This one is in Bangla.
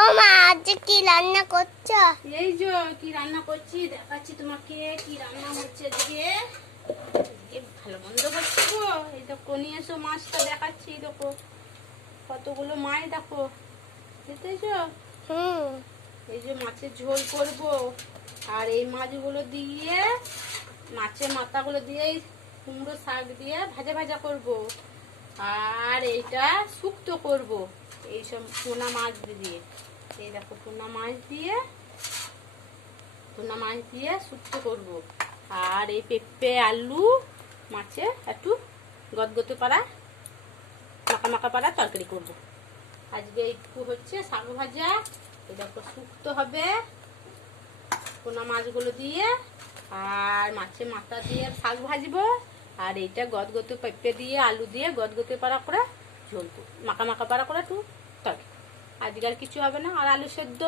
ও মা, আজ কি রান্না করছো? এই যে কি রান্না করছি দেখাচ্ছি তোমাকে। কি রান্না হচ্ছে আজকে, ভালো মন্দ হচ্ছে গো। এই দেখো নিয়ে এসো মাছটা দেখাচ্ছি। দেখো কতগুলো মাছ, দেখো দেখতেছো? এই যে মাছের ঝোল করবো, আর এই মাছগুলো দিয়ে মাছের মাথাগুলো দিয়ে কুমড়ো শাক দিয়ে ভাজা ভাজা করব, আর এইটা শুক্তো করব এইসব পোনা মাছ দিয়ে। এই দেখো পোনা মাছ দিয়ে শুক্তো করব। আর এই পেঁপে আলু মাছে একটু গদগদে পাড়া মাখা মাখা পাড়া তরকারি করব। আজকে একটু হচ্ছে শাক ভাজা, এই দেখো শুক্তো হবে পোনা মাছগুলো দিয়ে, আর মাছের মাথা দিয়ে শাক ভাজবো, আর এইটা গদগদে পেঁপে দিয়ে আলু দিয়ে গদগদে পাড়া করে ঝোল মাখা মাখা পাড়া করে একটু তরকারি। আজকে আর কিছু হবে না, আর আলু সেদ্ধ।